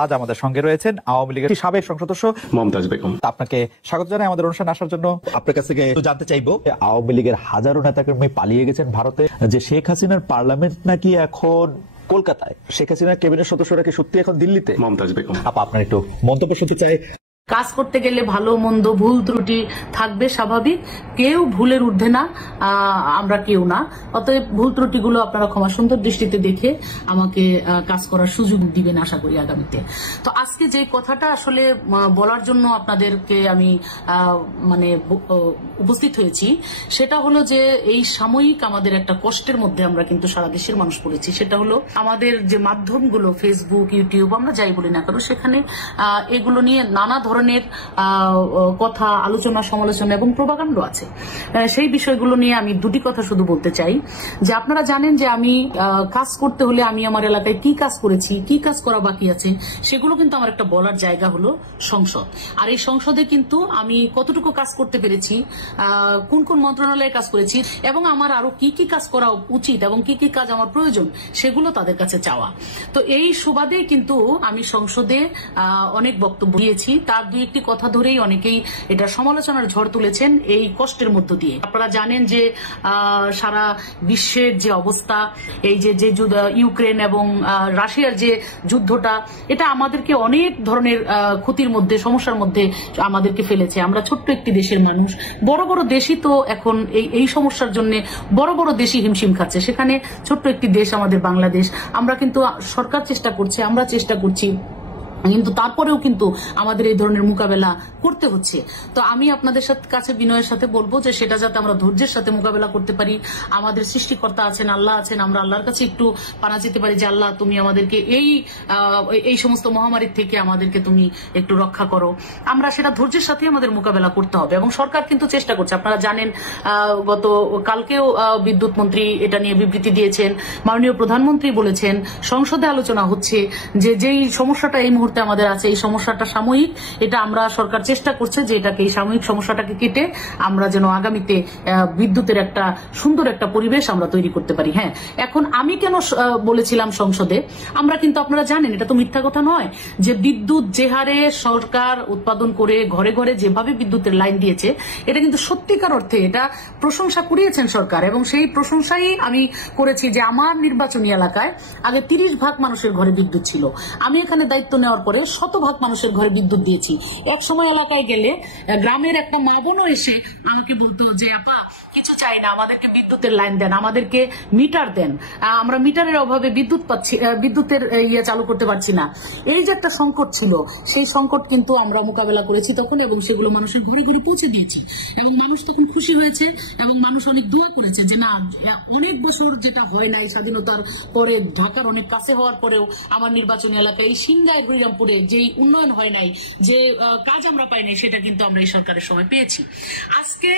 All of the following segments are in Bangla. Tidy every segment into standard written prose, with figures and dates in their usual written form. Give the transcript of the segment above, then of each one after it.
আজ আমাদের সঙ্গে রয়েছেন আওয়ামী লীগের সাবেক সংসদ সদস্য মমতাজ বেগম। আপনাকে স্বাগত জানাই আমাদের অনুষ্ঠানে আসার জন্য। আপনার কাছ থেকে জানতে চাইবো, আওয়ামী লীগের হাজারো নেতাকর্মী পালিয়ে গেছেন ভারতে, যে শেখ হাসিনার পার্লামেন্ট নাকি এখন কলকাতায়, শেখ হাসিনার ক্যাবিনেট সদস্যরা কি সত্যি এখন দিল্লিতে? মমতাজ বেগম, আপনার একটু মন্তব্য শুনতে চাই। কাজ করতে গেলে ভালো মন্দ ভুল ত্রুটি থাকবে, স্বাভাবিক। কেউ ভুলের ঊর্ধ্বে না, আমরা কেউ না। অতএব ভুল ত্রুটিগুলো আপনারা ক্ষমা সুন্দর দৃষ্টিতে দেখে আমাকে কাজ করার সুযোগ দিবেন আশা করি আগামীতে। তো আজকে যে কথাটা আসলে বলার জন্য আপনাদেরকে আমি উপস্থিত হয়েছি, সেটা হলো যে এই সাময়িক আমাদের একটা কষ্টের মধ্যে আমরা কিন্তু সারা দেশের মানুষ পড়েছি। সেটা হলো আমাদের যে মাধ্যমগুলো, ফেসবুক, ইউটিউব, আমরা যাই বলি না কেন, সেখানে এগুলো নিয়ে নানা ধরনের কথা, আলোচনা, সমালোচনা এবং প্রোপাগান্ড আছে। সেই বিষয়গুলো নিয়ে আমি দুটি কথা শুধু বলতে চাই। যে আপনারা জানেন যে আমি কাজ করতে হলে আমি আমার এলাকায় কি কাজ করেছি, কি কাজ করা বাকি আছে, সেগুলো কিন্তু আমার একটা বলার জায়গা হলো সংসদ। আর এই সংসদে কিন্তু আমি কতটুকু কাজ করতে পেরেছি, কোন কোন মন্ত্রণালয়ে কাজ করেছি এবং আমার আরো কি কি কাজ করা উচিত এবং কি কি কাজ আমার প্রয়োজন, সেগুলো তাদের কাছে চাওয়া। তো এই সুবাদে কিন্তু আমি সংসদে অনেক বক্তব্য দিয়েছি। তার দুই একটি কথা ধরেই অনেকেই এটা সমালোচনার ঝড় তুলেছেন এই কষ্টের মধ্য দিয়ে। আপনারা জানেন যে সারা বিশ্বের যে অবস্থা, এই যে ইউক্রেন এবং রাশিয়ার যে যুদ্ধটা, এটা আমাদেরকে অনেক ধরনের ক্ষতির মধ্যে, সমস্যার মধ্যে আমাদেরকে ফেলেছে। আমরা ছোট্ট একটি দেশের মানুষ, বড় বড় দেশই তো এখন এই সমস্যার জন্য বড় বড় দেশই হিমশিম খাচ্ছে, সেখানে ছোট্ট একটি দেশ আমাদের বাংলাদেশ। আমরা কিন্তু, সরকার চেষ্টা করছে, আমরা চেষ্টা করছি, কিন্তু তারপরেও কিন্তু আমাদের এই ধরনের মোকাবেলা করতে হচ্ছে। তো আমি আপনাদের কাছে বিনয়ের সাথে বলবো যে সেটা যাতে আমরা ধৈর্যের সাথে মোকাবেলা করতে পারি। আমাদের সৃষ্টিকর্তা আছেন, আল্লাহ আছেন, আমরা আল্লাহর কাছে একটু পানা যেতে পারি যে আল্লাহ, তুমি আমাদেরকে এই সমস্ত মহামারীর থেকে আমাদেরকে তুমি একটু রক্ষা করো। আমরা সেটা ধৈর্যের সাথে আমাদের মোকাবেলা করতে হবে এবং সরকার কিন্তু চেষ্টা করছে। আপনারা জানেন গত কালকেও বিদ্যুৎ মন্ত্রী এটা নিয়ে বিবৃতি দিয়েছেন, মাননীয় প্রধানমন্ত্রী বলেছেন, সংসদে আলোচনা হচ্ছে যে যেই সমস্যাটা এই মুহূর্তে আমাদের আছে, এই সমস্যাটা সাময়িক। এটা আমরা, সরকার চেষ্টা করছে যে এটাকে, এই সাময়িক সমস্যাটাকে কেটে আমরা যেন আগামীতে বিদ্যুতের একটা সুন্দর একটা পরিবেশ আমরা তৈরি করতে পারি। হ্যাঁ, এখন আমি কেন বলেছিলাম সংসদে, আমরা কিন্তু, আপনারা জানেন, এটা তো মিথ্যা কথা নয় যে বিদ্যুৎ যে হারে সরকার উৎপাদন করে ঘরে ঘরে যেভাবে বিদ্যুতের লাইন দিয়েছে, এটা কিন্তু সত্যিকার অর্থে এটা প্রশংসা কুড়িয়েছেন সরকার। এবং সেই প্রশংসাই আমি করেছি যে আমার নির্বাচনী এলাকায় আগে 30% মানুষের ঘরে বিদ্যুৎ ছিল, আমি এখানে দায়িত্ব নেওয়ার পরে 100% মানুষের ঘরে বিদ্যুৎ দিয়েছি। এক সময় এলাকায় গেলে গ্রামের একটা মা বোনও এসে আমাকে বলতো যে আপা, কিছু চাই না, আমাদেরকে বিদ্যুতের লাইন দেন, আমাদেরকে মিটার দেন, আমরা মিটারের অভাবে বিদ্যুতের চালু করতে পারছি না। এই যে একটা সংকট ছিল, সেই সংকট কিন্তু আমরা মোকাবেলা করেছি তখন এবং সেগুলো মানুষের ঘরে ঘরে পৌঁছে দিয়েছি এবং মানুষ তখন খুশি হয়েছে এবং মানুষ অনেক দোয়া করেছে যে না, অনেক বছর যেটা হয় নাই স্বাধীনতার পরে, ঢাকার অনেক কাছে হওয়ার পরেও আমার নির্বাচনী এলাকায় এই সিংগাই হরিরামপুরে যেই উন্নয়ন হয় নাই, যে কাজ আমরা পাই নাই, সেটা কিন্তু আমরা এই সরকারের সময় পেয়েছি। আজকে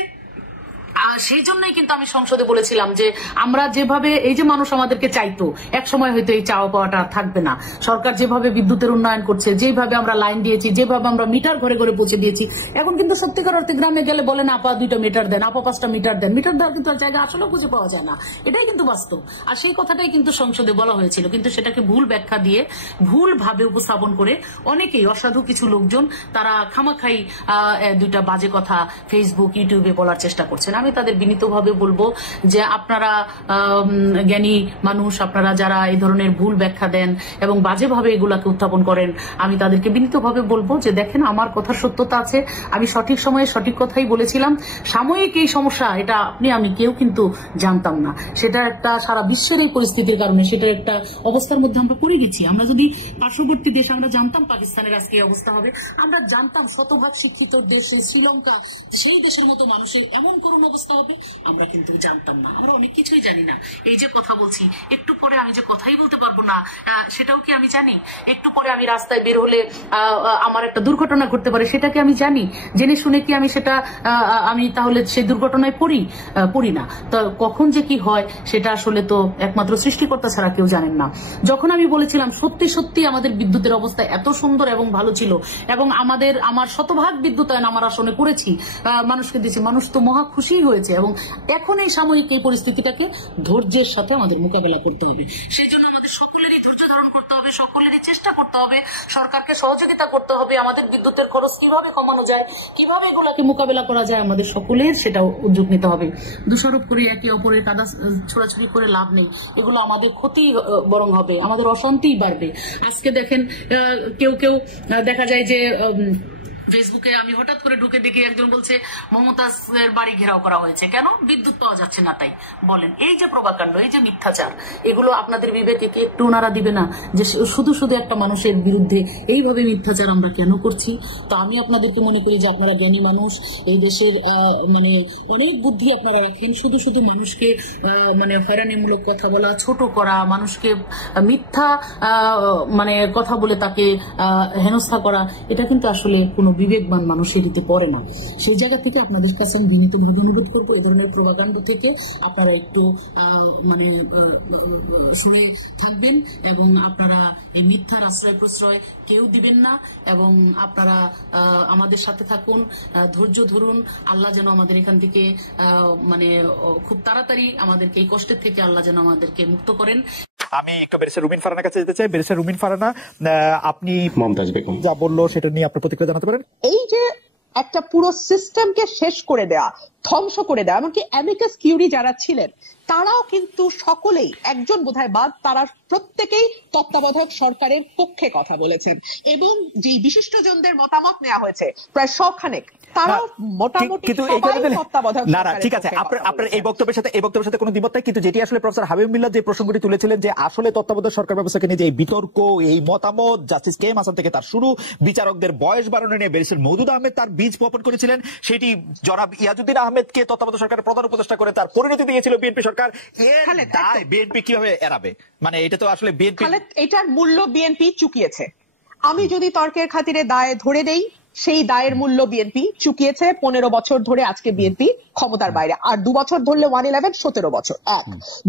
সেই জন্যই কিন্তু আমি সংসদে বলেছিলাম যে আমরা যেভাবে, এই যে মানুষ আমাদেরকে চাইতো, এক সময় হয়তো এই চাওয়া পাওয়াটা থাকবে না। সরকার যেভাবে বিদ্যুতের উন্নয়ন করছে, যেভাবে আমরা লাইন দিয়েছি, যেভাবে আমরা মিটার ঘরে ঘরে পৌঁছে দিয়েছি, এখন কিন্তু সত্যিকার অর্থে গ্রামে গেলে বলেন আপা 2টা মিটার দেন, আপা 5টা মিটার দেন। মিটার দেওয়ার কিন্তু জায়গা আসলে খুঁজে পাওয়া যায় না, এটাই কিন্তু বাস্তব। আর সেই কথাটাই কিন্তু সংসদে বলা হয়েছিল, কিন্তু সেটাকে ভুল ব্যাখ্যা দিয়ে, ভুল ভাবে উপস্থাপন করে অনেকেই, অসাধু কিছু লোকজন, তারা খামাখাই 2টা বাজে কথা ফেসবুক, ইউটিউবে বলার চেষ্টা করছেন। আমি তাদের বিনীতভাবে বলবো যে আপনারা জ্ঞানী মানুষ, আপনারা যারা এই ধরনের ভুল ব্যাখ্যা দেন এবং বাজেভাবে এগুলাকে উত্থাপন করেন, আমি তাদেরকে বিনীতভাবে বলবো যে দেখেন, আমার কথার সত্যতা আছে, আমি সঠিক সময়ে সঠিক কথাই বলেছিলাম। সাময়িক এই সমস্যা, এটা আমি কেউ কিন্তু জানতাম না, সেটা একটা সারা বিশ্বের এই পরিস্থিতির কারণে সেটার একটা অবস্থার মধ্যে আমরা পড়ে গেছি। আমরা যদি পার্শ্ববর্তী দেশ, আমরা জানতাম পাকিস্তানের আজকে এই অবস্থা হবে, আমরা জানতাম শতভাগ শিক্ষিত দেশে শ্রীলঙ্কা, সেই দেশের মতো মানুষের এমন করুণ অবস্থা হবে, আমরা কিন্তু জানতাম না। আমরা অনেক কিছুই জানি না। এই যে কথা বলছি, একটু পরে আমি যে কথাই বলতে পারবো না, সেটাও কি আমি জানি? একটু পরে আমি রাস্তায় বের হলে আমার একটা দুর্ঘটনা ঘটতে পারে, সেটা কি আমি জানি? জেনে শুনে কি আমি সেটা, আমি তাহলে সেই দুর্ঘটনায় পড়ি না? তো কখন যে কি হয় সেটা আসলে তো একমাত্র সৃষ্টিকর্তা ছাড়া কেউ জানেন না। যখন আমি বলেছিলাম সত্যি সত্যি আমাদের বিদ্যুতের অবস্থা এত সুন্দর এবং ভালো ছিল এবং আমার শতভাগ বিদ্যুতায়ন আমার আসনে করেছি, মানুষকে দিয়েছি, মানুষ তো মহা খুশি হয়েছে। এবং এখন এই সাময়িক এই পরিস্থিতিটাকে ধৈর্যের সাথে আমাদের মোকাবেলা করতে হবে। সেই জন্য আমাদের সকলেরই ধৈর্য ধারণ করতে হবে, সকলেরই চেষ্টা করতে হবে, সরকারকে সহযোগিতা করতে হবে, আমাদের বিদ্যুতের খরচ কিভাবে কমানো যায়, কিভাবে এগুলাকে মোকাবেলা করা যায়, আমাদের সকলের সেটা উদ্যোগ নিতে হবে। দোষারোপ করে একে অপরের কাদা ছোড়াছুড়ি করে লাভ নেই, এগুলো আমাদের ক্ষতি বরং হবে, আমাদের অশান্তিই বাড়বে। আজকে দেখেন কেউ কেউ দেখা যায় যে ফেসবুকে আমি হঠাৎ করে ঢুকে দেখি একজন বলছে মমতাজের বাড়ি ঘেরাও করা হয়েছে, কেন? বিদ্যুৎ পাওয়া যাচ্ছে না তাই। বলেন, এই যে প্রভাকাণ্ড, এই যে মিথ্যাচার, এগুলো আপনাদের বিবেকে কি একটু ওনারা দিবে না যে শুধু শুধু একটা মানুষের বিরুদ্ধে এইভাবে মিথ্যাচার আমরা কেন করছি? তো আমি আপনাদেরকে মনে করি যে আপনারা জ্ঞানী মানুষ, এই দেশের মানে অনেক বুদ্ধি আপনারা রাখেন, শুধু শুধু মানুষকে মানে হয়রানিমূলক কথা বলা, ছোট করা, মানুষকে মিথ্যা মানে কথা বলে তাকে হেনস্থা করা, এটা কিন্তু আসলে কোনো বিবেকবান মানুষের দিতে পারে না। সেই জায়গা থেকে আপনাদের কাছে আমি বিনীতভাবে অনুরোধ করবো, এই ধরনের প্রভাকাণ্ড থেকে আপনারা একটু মানে শুনে থাকবেন এবং আপনারা এই মিথ্যার আশ্রয় প্রশ্রয় কেউ দিবেন না এবং আপনারা আমাদের সাথে থাকুন, ধৈর্য ধরুন। আল্লাহ যেন আমাদের এখান থেকে মানে খুব তাড়াতাড়ি আমাদেরকে এই কষ্টের থেকে আল্লাহ যেন আমাদেরকে মুক্ত করেন। আমি একটু ব্যারিস্টার রুমিন ফারহানার কাছে যেতে চাই। ব্যারিস্টার রুমিন ফারহানা, আপনি মমতাজ বেগম যা বললো সেটা নিয়ে আপনার প্রতিক্রিয়া জানাতে পারেন। এই যে একটা পুরো সিস্টেমকে শেষ করে দেয়া, ধ্বংস করে দেওয়া, এমনকি অ্যামিকাস কিউরি যারা ছিলেন তারাও কিন্তু সকলেই, একজন বোধহয় বাদ, তারা প্রত্যেকেই তত্ত্বাবধায়ক সরকারের পক্ষে কথা বলেছেন এবং যে বিশিষ্টজনদের মতামত নেওয়া হয়েছে প্রায় শখানেক, তারাও মোটামুটি তত্ত্বাবধায়ক। না না, ঠিক আছে, আপনার এই বক্তব্যের সাথে কোনো দ্বিমত নাই, কিন্তু যেটি আসলে প্রফেসর হাবিব মিল্লাত যে প্রসঙ্গটি তুলেছিলেন যে আসলে তত্ত্বাবধায়ক সরকার ব্যবস্থাকে নিয়ে যে এই বিতর্ক, এই মতামত, জাস্টিস কে এম হাসান থেকে তার শুরু, বিচারকদের বয়স বাড়ানো নিয়ে ব্যারিস্টার মওদুদ আহমেদ তার বীজ বপন করেছিলেন, সেটি জনাব ইয়াজউদ্দিন আহমেদকে তত্ত্বাবধায়ক সরকারের প্রধান উপদেষ্টা করে তার পরিণতি দিয়েছিল বিএনপি সরকার। বিএনপি কিভাবে এড়াবে? মানে এটা তো আসলে বিএনপি, এটার মূল্য বিএনপি চুকিয়েছে। আমি যদি তর্কের খাতিরে দায় ধরে দেই, সেই দায়ের মূল্য বিএনপি চুকিয়েছে। 15 বছর ধরে আজকে বিএনপি ক্ষমতার বাইরে, আর 2 বছর ধরলে 111, 17 বছর। 1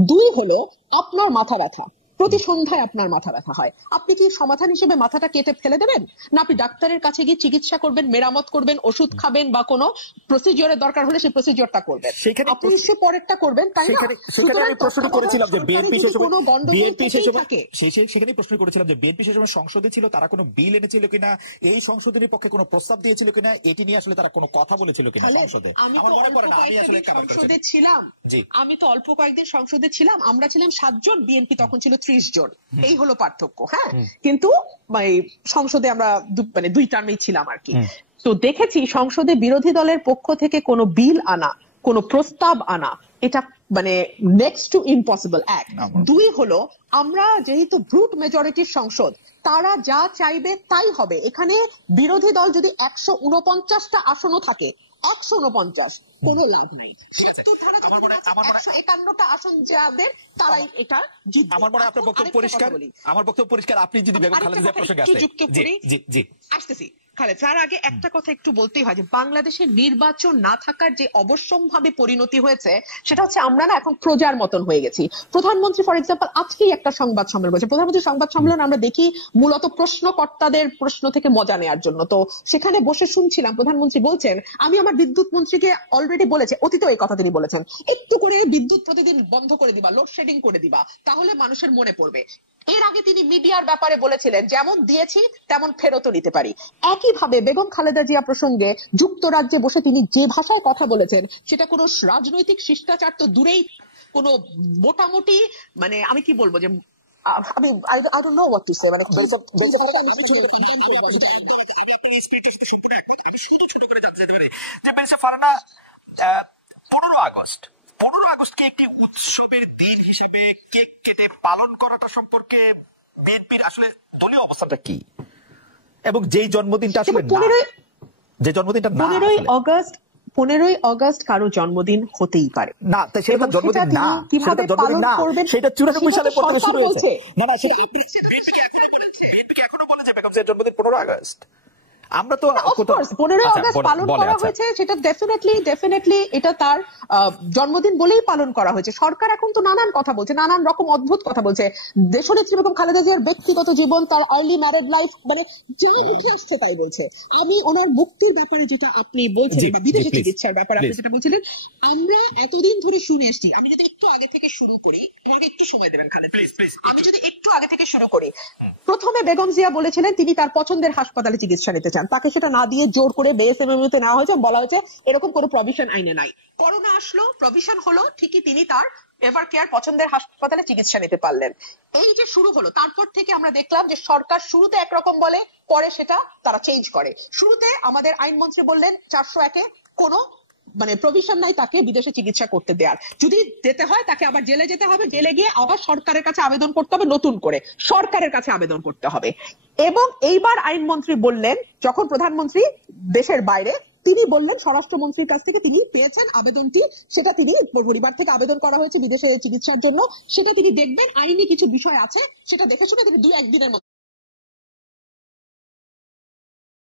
2 হলো আপনার মাথা ব্যথা, প্রতি সন্ধ্যায় আপনার মাথা ব্যথা হয়, আপনি কি সমাধান হিসেবে মাথাটা কেটে ফেলে দেবেন? না আপনি ডাক্তারের কাছে গিয়ে চিকিৎসা করবেন, মেরামত করবেন, ওষুধ খাবেন, বা কোনো প্রসিজিওরের দরকার হলে সেই প্রসিজিওরটা করবেন, আপনি সে পরেরটা করবেন, তাই না? সেখানে আমি প্রশ্ন করেছিলাম যে বিএনপি সেখানে প্রশ্ন করেছিলাম যে বিএনপি সে সময় সংসদে ছিল, তারা কোনো বিল এনেছিল কিনা, এই সংশোধনের পক্ষে কোনো প্রস্তাব দিয়েছিল কিনা, এটি নিয়ে আসলে তারা কোনো কথা বলেছিল কিনা সংসদে? আমি তো অল্প কয়েকদিন সংসদে ছিলাম, আমরা ছিলাম 7 জন, বিএনপি তখন ছিল 30 জন, এই হলো পার্থক্য। হ্যাঁ, কিন্তু সংসদে আমরা মানে 2 টার্মেই ছিলাম আর কি। তো দেখেছি সংসদে বিরোধী দলের পক্ষ থেকে কোনো বিল আনা, কোনো প্রস্তাব আনা, এটা মানে নেক্সট টু ইম্পসিবল। 1 2 হলো আমরা যেহেতু ব্রুট মেজরিটির সংসদ, তারা যা চাইবে তাই হবে। এখানে বিরোধী দল যদি 149টা আসনও থাকে, 149 কোনো লাভ নাই। 151টা আসন যাদের, তারাই এটা জিতবে। আমার মনে হয় আপনার বক্তব্য পরিষ্কার, আমার বক্তব্য পরিষ্কার। আপনি যদি বেগম খালেদা জিয়া প্রসঙ্গে আসতেছি খালেদ, তার আগে একটা কথা একটু বলতেই হয় যে বাংলাদেশের নির্বাচন না থাকার যে অবশ্যম্ভাবী পরিণতি হয়েছে, সেটা হচ্ছে আমরা না এখন প্রজার মতন হয়ে গেছি। প্রধানমন্ত্রী ফর এক্সাম্পল আজকেই একটা সংবাদ সম্মেলন করেছে। প্রধানমন্ত্রী সংবাদ সম্মেলন আমরা দেখি মূলত প্রশ্নকর্তাদের প্রশ্ন থেকে মজা নেওয়ার জন্য। তো সেখানে বসে শুনছিলাম প্রধানমন্ত্রী বলছেন, আমি আমার বিদ্যুৎ মন্ত্রীকে অলরেডি বলেছি, অতীতেও এই কথা তিনি বলেছেন, একটু করে বিদ্যুৎ প্রতিদিন বন্ধ করে দিবা, লোডশেডিং করে দিবা, তাহলে মানুষের মনে পড়বে। এর আগে তিনি মিডিয়ার ব্যাপারে বলেছিলেন, যেমন দিয়েছি তেমন ফেরতও নিতে পারি। একইভাবে বেগম খালেদা জিয়া প্রসঙ্গে যুক্তরাজ্যে বসে তিনি যে ভাষায় কথা বলেছেন, সেটা কোনো রাজনৈতিক শিষ্টাচার তো দূরেই, কোনো মোটামুটি মানে আমি কি বলবো যে আমি I don't know what to say, মানে পনেরো আগস্টকে একটি উৎসবের দিন হিসেবে কেক কেটে পালন করাটা সম্পর্কে বিএনপির আসলে দলীয় অবস্থাটা কি, এবং যেই জন্মদিনটা আসলে যে জন্মদিনটা 15ই অগস্ট কারো জন্মদিন হতেই পারে না, সেটা জন্মদিন না, সেটা জন্মদিন না, সেটা 94 সালে পর্যন্ত শুরু হয়েছে। না না, সেটা এখনো বলে যে বেগম জিয়ার জন্মদিন 15 আগস্ট। আমরা তো অফকোর্স 15 আচ্ছা, আগস্ট পালন বলে, করা আচ্ছা। হয়েছে, সেটা ডেফিনেটলি এটা তার জন্মদিন বলেই পালন করা হয়েছে। সরকার এখন তো নানান কথা বলছে, নানান রকম অদ্ভুত কথা বলছে। দেশনেত্রী বেগম খালেদা জিয়ার ব্যক্তিগত জীবন, তার আর্লি ম্যারেড লাইফ, মানে যা উঠে আসছে তাই বলছে। আমি ওনার মুক্তির ব্যাপারে যেটা আপনি বলছেন, বা বিদেশে চিকিৎসার ব্যাপারে আপনি যেটা বলছিলেন, আমরা এতদিন ধরে শুনে আসছি। আমি যদি একটু আগে থেকে শুরু করি, আমাকে একটু সময় দেবেন খালেদ প্লিজ। আমি যদি একটু আগে থেকে শুরু করি, প্রথমে বেগম জিয়া বলেছিলেন তিনি তার পছন্দের হাসপাতালে চিকিৎসা নিতে চান, তাকে সেটা না দিয়ে জোর করে বিএসএমএমইউতে নেওয়া হয়েছে, বলা হয়েছে এরকম কোনো প্রভিশন আইনে নাই। করোনা আসলো, প্রভিশন হলো, ঠিকই তিনি তার এভার কেয়ার পছন্দের হাসপাতালে চিকিৎসা নিতে পারলেন। এই যে শুরু হলো, তারপর থেকে আমরা দেখলাম যে সরকার শুরুতে একরকম বলে, পরে সেটা তারা চেঞ্জ করে। শুরুতে আমাদের আইনমন্ত্রী বললেন 401-এ কোনো মানে প্রভিশন নাই তাকে বিদেশে চিকিৎসা করতে দেওয়ার, যদি যেতে হয় তাকে আবার জেলে যেতে হবে, জেলে গিয়ে আবার সরকারের কাছে আবেদন করতে হবে, নতুন করে সরকারের কাছে আবেদন করতে হবে। এবং এইবার আইনমন্ত্রী বললেন, যখন প্রধানমন্ত্রী দেশের বাইরে, তিনি বললেন স্বরাষ্ট্রমন্ত্রীর কাছ থেকে তিনি পেয়েছেন আবেদনটি, সেটা তিনি পরিবার থেকে আবেদন করা হয়েছে বিদেশে চিকিৎসার জন্য, সেটা তিনি দেখবেন, আইনি কিছু বিষয় আছে, সেটা দেখে শুনে তিনি 2-1 দিনের মধ্যে